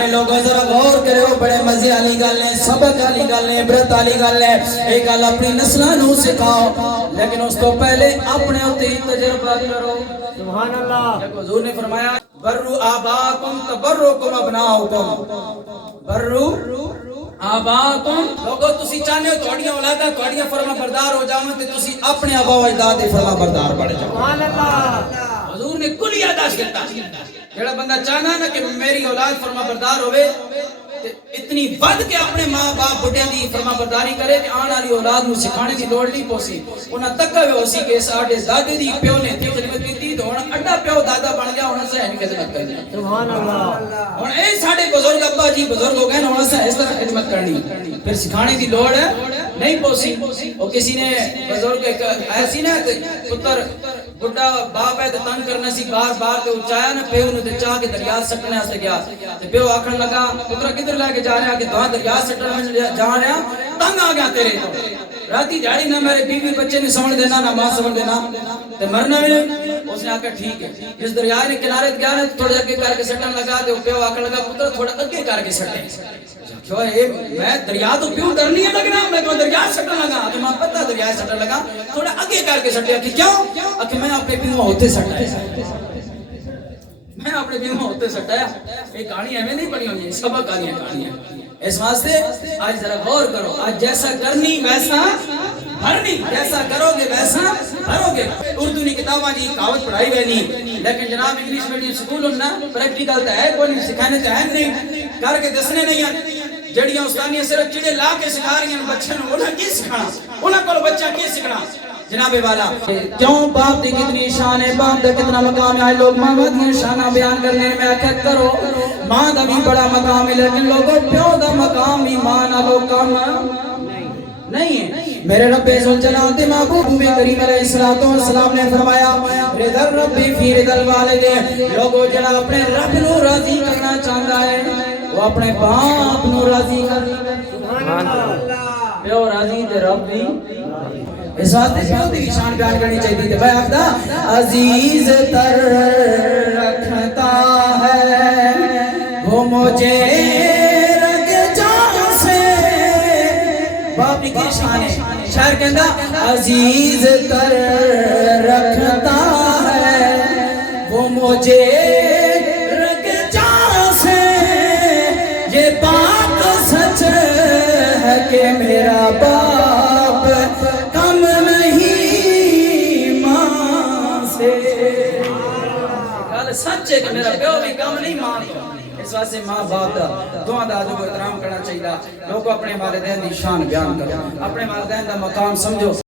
آئے لوگوں ذرا غور کرو، بڑے مزے والی گل ہے، سبق والی گل ہے، عبرت والی گل ہے. ایک گل اپنی نسلاں نوں سکھاؤ، لیکن اس تو پہلے اپنے اوتے تجربہ کرو. سبحان اللہ. حضور نے فرمایا برو آباکم تبرکم ابناؤکم. برو آباکم، لوگوں تسی چاہتے ہو تہاڈیاں اولاداں تہاڈیاں فرما بردار ہو جاون تے تسی اپنے آبا و اجداد دے فرما بردار بن جاؤ. سبحان اللہ. حضور نے کلیہ دس دیتا. جڑا بندہ چاہنا نا کہ میری اولاد فرما بردار ہوئے اتنی ود کے اپنے ماں باپ بڑھیاں دی فرما برداری کرے کہ آن والی اولاد نوں سکھانے دی لوڑ نہیں پوسی. انہاں تک ہو سی کہ ساڈے دادے دی پیو نے تے خدمت کیتی تے ہن اڈا پیو دادا بن گیا، ہن اسے خدمت کرنی. سبحان اللہ. ہن اے ساڈے بزرگ ابا جی بزرگ ہو گئے، ہن اسے اس طرح خدمت کرنی، پھر سکھانے دی لوڑ نہیں پوسی. او کسی نے بزرگ ایسی نا پتر بڑا باپ ہے تے تنگ کرنا سی بار بار تے اچایا نا پیو نوں تے چاہ کے دریا سٹنے واسطے گیا تے پیو آکھن لگا پتر کدھر لے کے جا رہا کہ دعا دریا سٹن جا رہا، تنگ آ گیا تیرے تو. راتی جاڑی نہ میرے بیوی بچے نے سمجھ دینا نہ ماں سمجھ دینا تے مرنا بھی نہیں. اس نے آکھا ٹھیک ہے. جس دریا نے کنارے گیا نا تھوڑا اگے کر کے سٹن لگا تے پیو آکھن لگا پتر تھوڑا اگے کر کے سٹے. کیوں میں دریا تو پیوں کرنی ہے لگنا، میں تو دریا سٹن لگا تے میں پتہ دریا سٹن لگا تھوڑا اگے کر کے سٹیا. کہ کیوں؟ کہ میں اپنے پیوں ہوتے سٹایا، میں اپنے پیوں ہوتے سٹایا. یہ کہانی ایویں نہیں بنی ہوئی ہے، سبق والی کہانی ہے. اس واسطے آج ذرا غور کرو، آج جیسا کرنی ویسا بھرنی، جیسا کرو گے ویسا بھرو گے. اردو کی کتاباں جی کہاوت پڑھائی ہوئی نہیں، لیکن جناب انگلش میڈیم سکول ہونا پریکٹیکل تو ہے کوئی نہیں، سکھانے تو ہے نہیں، کر کے دسنے نہیں ہیں. جڑیاں استادیاں صرف چڑے لا کے سکھا رہی ہیں بچے نوں، انہاں کی سکھانا، انہاں کول بچہ کی سکھنا. جناب والا کیوں باپ دی کتنی شان ہے، باپ دا کتنا مقام ہے. لوگ ماں دی شاناں بیان کرنے میں آکھیا کرو ماں دا بھی بڑا مقام ہے، لیکن لوگوں پیو دا مقام بھی ماں نالوں کم نہیں ہے. میرے رب ذوالجلال تے محبوب کریم علیہ الصلوۃ والسلام نے فرمایا رضا رب فی رضا الوالدین. لوگوں جڑا اپنے رب نو راضی کرنا چاہتا ہے وہ اپنے باپ نو راضی کرنا. سبحان اللہ. پیو راضی تے رب بھی. اس واسطے پیو دی شان بیان کرنی چاہیے تے بھائی آخدا عزیز تر رکھتا ہے وہ مجھے رگ جان سے. باپ کی شان ہے. شاعر کہندا عزیز تر رکھتا ہے وہ مجھے رگ جان سے. یہ بات سچ ہے کہ میرا باپ کم نہیں ماں سے. گل سچ ہے کہ میرا پیو بھی کم نہیں ماں تو. اس واسطے ماں باپ دا دعا دا ادب و احترام کرنا چاہیے. لوگوں اپنے والدین دی شان بیان کرو، اپنے والدین دا مقام سمجھو.